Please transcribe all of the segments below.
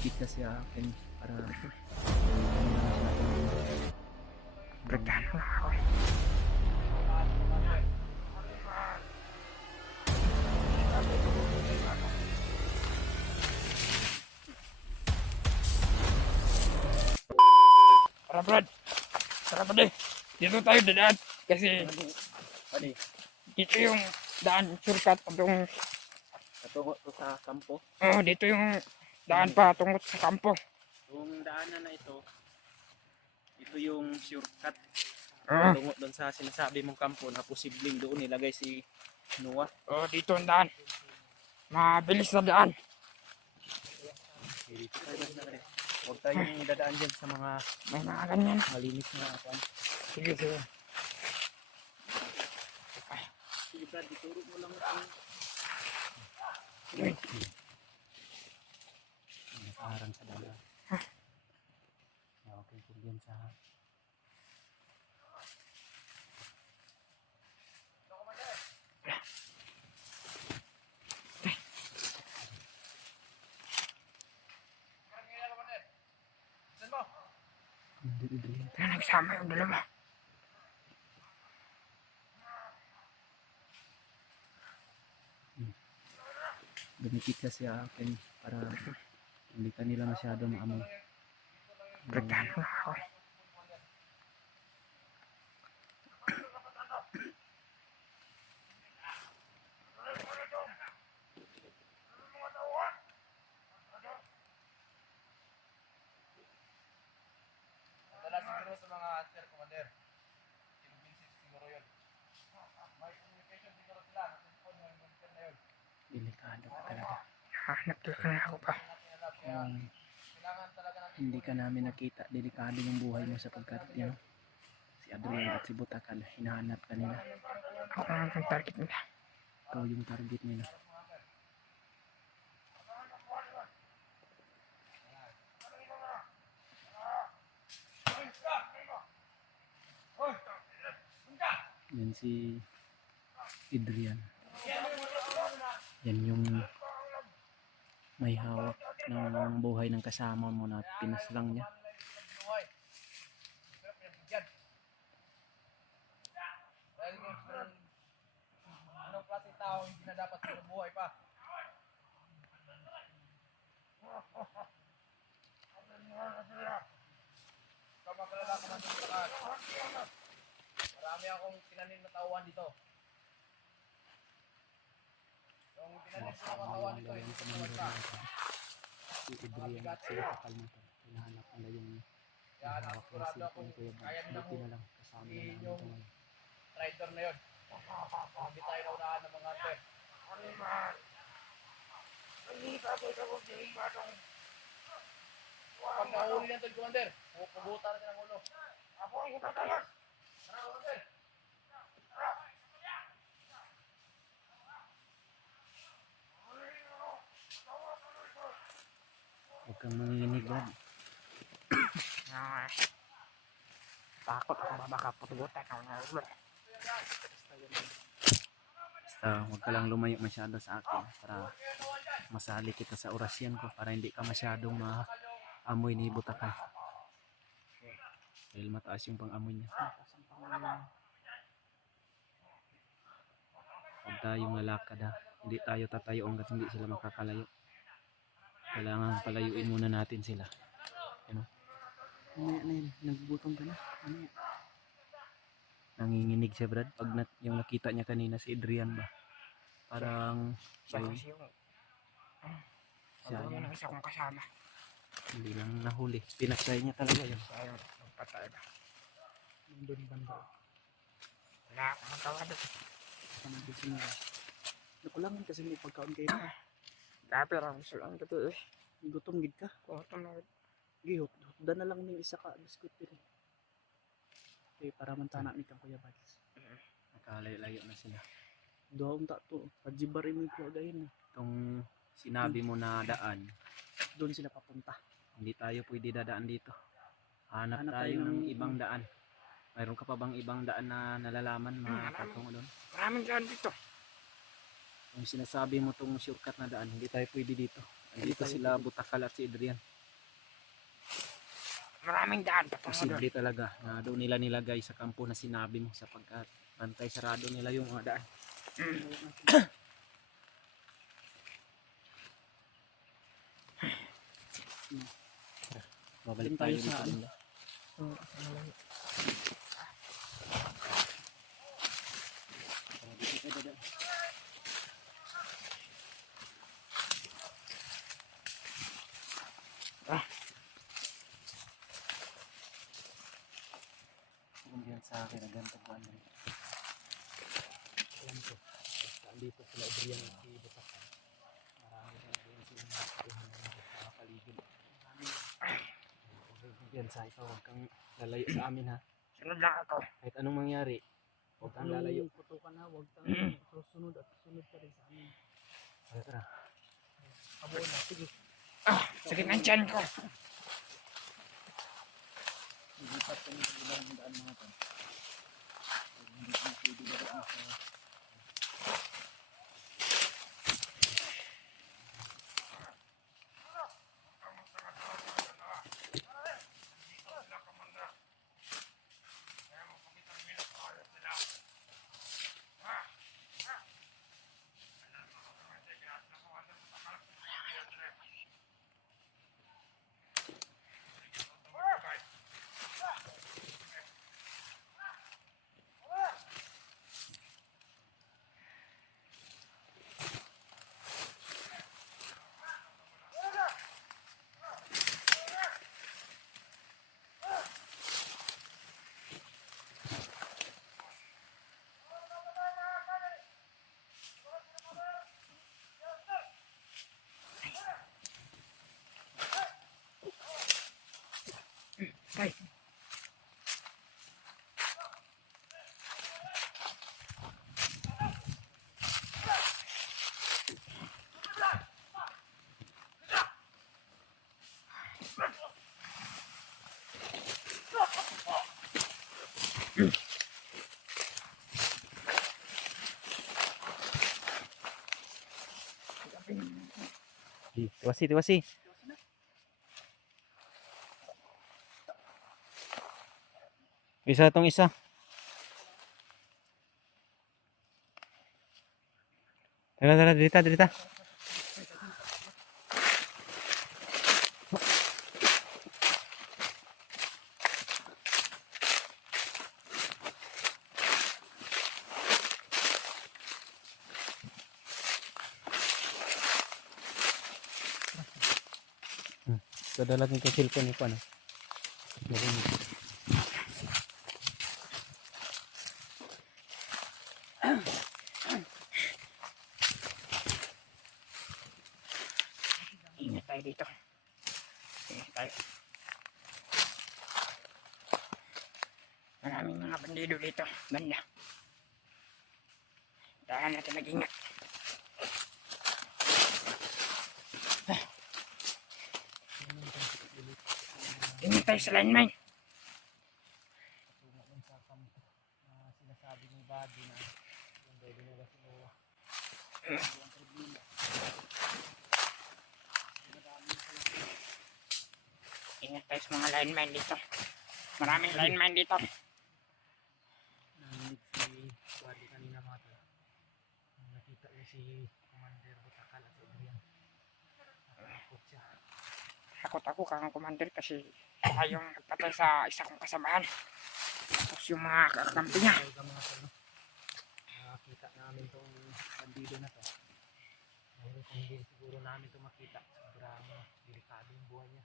dumikit kasi akin para Bertahan mo ako. Tara Brad, tara pa deh. Dito tayo dadaan kasi dito yung daan shortcut patungong. patungo to sa kampo. Oh, dito yung daan patungo sa kampo. Yung daanan na ito yung shortcut Oh, patungo doon sa sinasabi mong kampo na posibleng doon nilagay si Noah. oh dito yung daan. Mabilis na daan. Dito tayo na rin. Huwag tayong dadaan dyan sa mga May mga ganyan. malinis na apan. Sige, sige. Sige Brad, ituro mo lang ito. Sige. Nakaharang sa dala. Okay, kung yan sa Nagsama yung dalawa. dumikit kasi akin para hindi ka nila masyado maamoy. Bertahan mo ako. Siguro sa mga sir commander. Yung message siguro yun. May communication siguro sila. Nasa phone yung sir na yun. Delikado ka talaga. Hanap talaga na ako pa. Kailangan talaga natin Hindi ka namin nakita, delikado yung buhay mo sapagkat yan, si Adrian at si Butakan, hinahanap ka nila. Ako naman ang target nila. Ikaw yung target nila. Yan si Adrian. Yan yung may hawak ng buhay ng kasama mo na pinaslang niya. buhay. Pero pinagbigyan. Dahil anong klase tao hindi na dapat buhay pa. Kamakalala ka man sa lahat. Marami akong tinanim na tauhan dito. Yung tinanim ko na tauhan dito, hindi ko naman pa. Si Adrian at si Butakan mo hinahanap nila yung Kaya hawak ng sigurado akong cellphone ko yung kaya nila buti na lang kasama na namin yung ito ngayon. rider na yun. Hindi tayo naunahan ng mga hunter. Pag nahuli na ito, Commander, pupugutan natin ang ulo. Ako ang itatayan! Tara, Commander! Huwag kang manginginig, Brad. Ay, takot ako ba baka putugutan ako na ulo. Basta huwag ka lang lumayo masyado sa akin para masali kita sa orasyan ko para hindi ka masyadong maamoy ni Butakan. Dahil mataas yung pang-amoy niya. Huwag tayong lalakad ha. Hindi tayo tatayo hanggat hindi sila makakalayo. Kailangan palayuin muna natin sila. Ano? Ano yan? Nagbutong ka na? Ano yan? Nanginginig siya Brad. Pag yung nakita niya kanina si Adrian ba? Parang Siya may kasi yung siya ano yung isa kong kasama. hindi lang nahuli. Pinatay niya talaga yun. Siya yung patay ba. Nandun banda. Wala akong magawa doon. Nandun siya na. Nakulangan kasi may pagkaon kayo na. Grabe lang gusto lang gabi eh. Gutom gid ka. Kutom na. Gihot. Da na lang ning isa ka biskuit din. Okay, para man tanak ni kang Kuya Bads. Nakalayo-layo na sila. Doon ta to. Pajibarin mo ko again. Itong sinabi mo na daan. Doon sila papunta. Hindi tayo pwede dadaan dito. Hanap tayo ng ibang daan. Mayroon ka pa bang ibang daan na nalalaman mga patungo doon? Maraming dyan dito. Kung sinasabi mo tong shortcut na daan, hindi tayo pwede dito. Andito tayo sila pwede. Butakal at si Adrian. Maraming daan patungo doon. Posible talaga na doon nila nilagay sa kampo na sinabi mo sapagkat bantay sarado nila yung mga daan. Babalik Doon tayo tayo sa dito. ano? Nila. Dito tayo dadaan. Kung yan sa akin, ang ganito ko ano. Alam ko. Basta andito sila Adrian at si Butakal. Marami na din sila nakukuha ng mga paligid. Yan sa ikaw, huwag kang lalayo sa amin ha. Sunod lang ako. Kahit anong mangyari, huwag kang lalayo. Putukan na, huwag kang susunod at susunod ka rin sa amin. Tara, tara. Abo na, sige. Sakit ng tiyan ko. Lipat kami sa ibang daan mga to. Hindi kami pwede dadaan sa... Ay. Tiwasi, tiwasi. Isa tong isa. Tara, tara, dirita, dirita. Dadalagin ko cellphone ni Kuan. Ingat tayo dito. Ingat tayo. Maraming mga bandido dito. Banda. Tahan natin mag-ingat. Ingat tayo sa landmine. Tungo ng sakam na sinasabi ni Buddy na yung pwede nila si Noah. Ang problema. Ingat tayo sa mga landmine dito. Maraming landmine dito. Narinig si Buddy kanina mga tol. Nakita niya si Commander Butakal at si Adrian. Nakakot siya. Takot ako kang commander kasi baka yung nagpatay sa isa kong kasamahan. Tapos yung mga kakampi niya. Talaga mga tol, no? Nakakita namin tong bandido na to. Dahil kung hindi siguro namin ito makita, sobrang delikado yung buhay niya.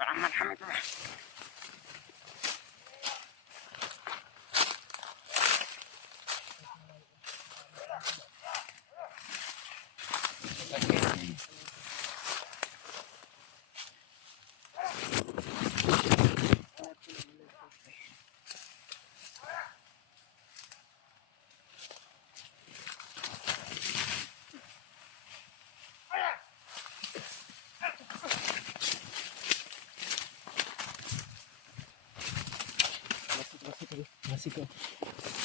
Parang marami pa. Masik, masik.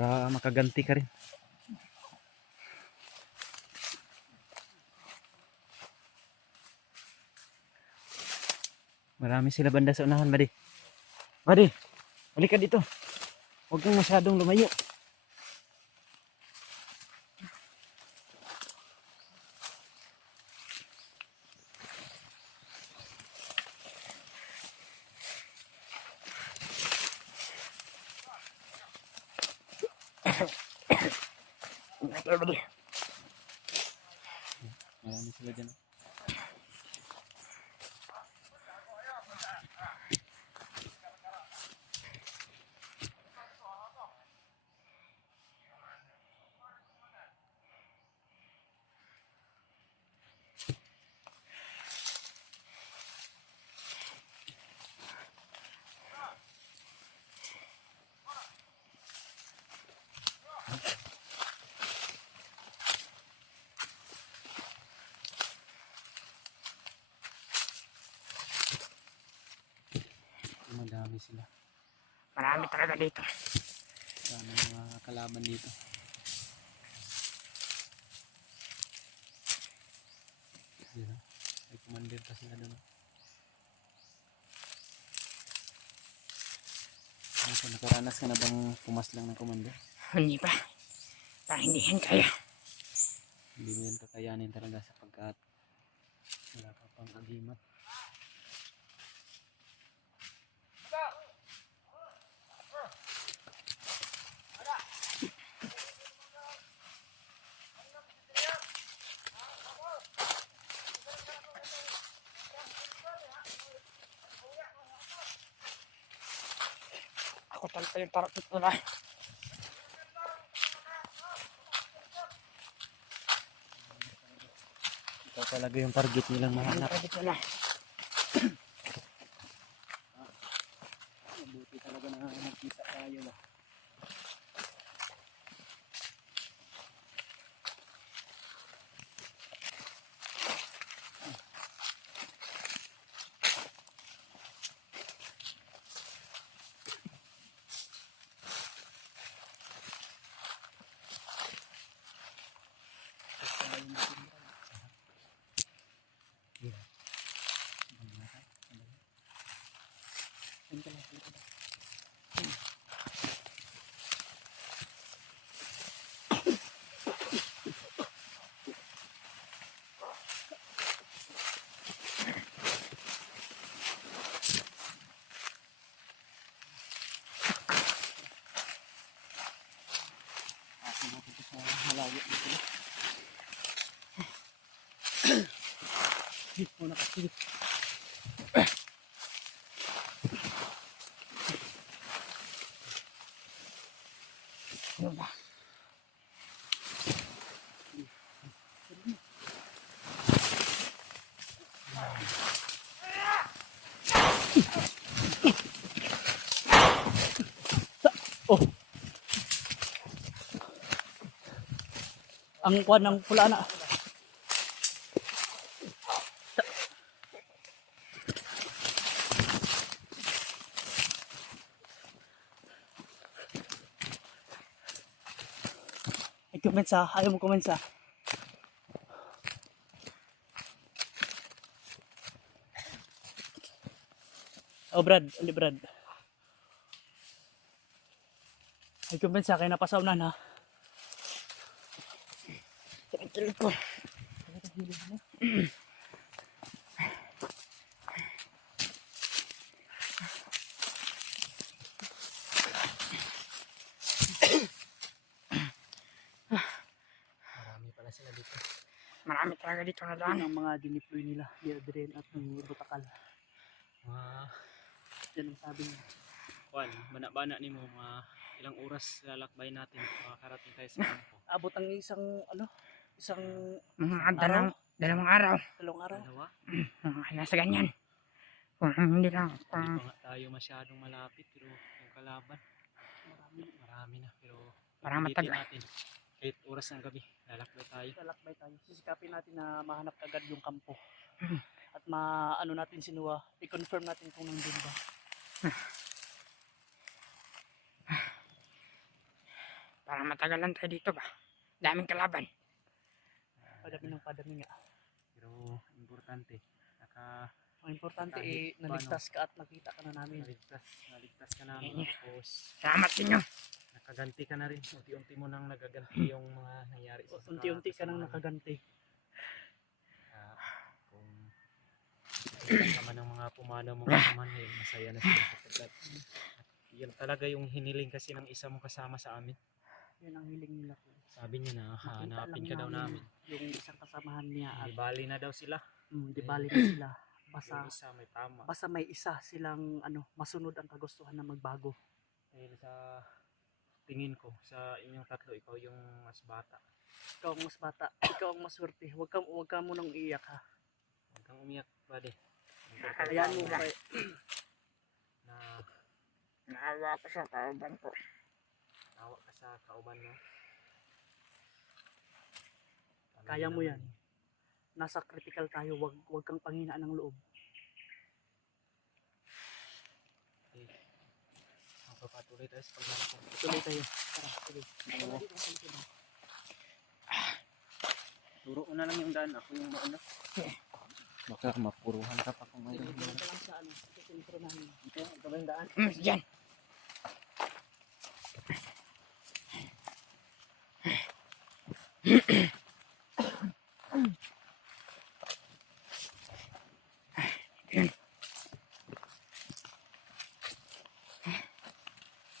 Para makaganti ka rin. Marami sila banda sa unahan, buddy. Buddy, balik ka dito. Huwag kang masyadong lumayo. Marami sila dyan. Madami sila. Marami talaga dito. Dami mga kalaban dito. Yun, may commander pa sila doon. Ano, nakaranas ka na bang pumas lang ng commander? Hindi pa. Parang hindi yan kaya. Hindi mo yan kakayanin talaga sapagkat wala ka pang agimat. Ako talaga yung target nila. Ikaw talaga yung target nilang Ang mahanap. target nila. Mabuti talaga na nagkita tayo na. Malayo dito na. Hit muna kasi. Ano ba? Oh. Ang kwan ng pula na. Kumensa, ayaw mo kumensa. Oh Brad, ali Brad. Ay kumensa kay napasaw na na. Kilid ko. Marami pala sila dito. Marami talaga dito na Yan daan. ang mga diniploy nila. Diadren at ng Butakal. Yan ang sabi niya. Kwan, bana-bana ni mo mga ilang oras lalakbay natin makakarating tayo sa kampo. Abot ang isang isang Mga araw? dalawang araw. Dalawang araw. Dalawa? Nasa ganyan. Kung hindi lang. Hindi Kung pa nga tayo masyadong malapit pero yung kalaban marami na pero Parang pilitin matagal. natin kahit oras ng gabi lalakbay tayo. Lalakbay tayo. Sisikapin natin na mahanap agad yung kampo. At maano natin sinuwa. I-confirm natin kung nandun ba. Para matagalan tayo dito ba? Daming kalaban. Padami ng padami nga. Pero importante, Ang importante Kahit naligtas ka at nakita ka na namin. naligtas ka namin. Tapos Salamat sa inyo. nakaganti ka na rin. Unti-unti mo nang nagaganti yung mga nangyari sa Unti-unti ka nang kasamahan. nakaganti. Kung kasama ng mga pumanaw mong kasamahan ngayon, masaya na sila sapagkat yan talaga yung hiniling kasi ng isa mong kasama sa amin. Yun ang hiling nila po. Sabi niya na Nakita hanapin lang ka daw namin. yung isang kasamahan niya at Di bali na daw sila. di bali na sila. Basta, Yung isa may tama. basta may isa silang masunod ang kagustuhan na magbago. Dahil sa tingin ko, sa inyong tatlo, ikaw yung mas bata. Ikaw ang mas bata, ikaw ang maswerte. Huwag ka munang iiyak ha. Huwag kang umiyak, buddy. Ayan mo Wala. kay Na Naawa ko sa kauban ko. tawa ka sa kauban mo. kaya mo yan. Nasa critical tayo, wag kang panghinaan ng loob. Magpapatuloy tayo sa paglalakad. Tuloy tayo. Tara, sige. Wala dito sa likod. Turo ko na lang yung daan. Ako yung mauna. Baka mapuruhan ka pa kung Sige, mayroon. dito ka lang sa sa sentro namin. Ito ba yung daan? Yan.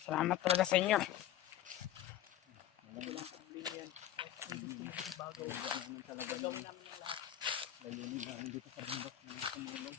Salamat talaga sa inyo. Walang problema yan. Kung gusto mo kasi bago, gagawin namin yung lahat. Layunin namin dito sa bundok ng tumulong.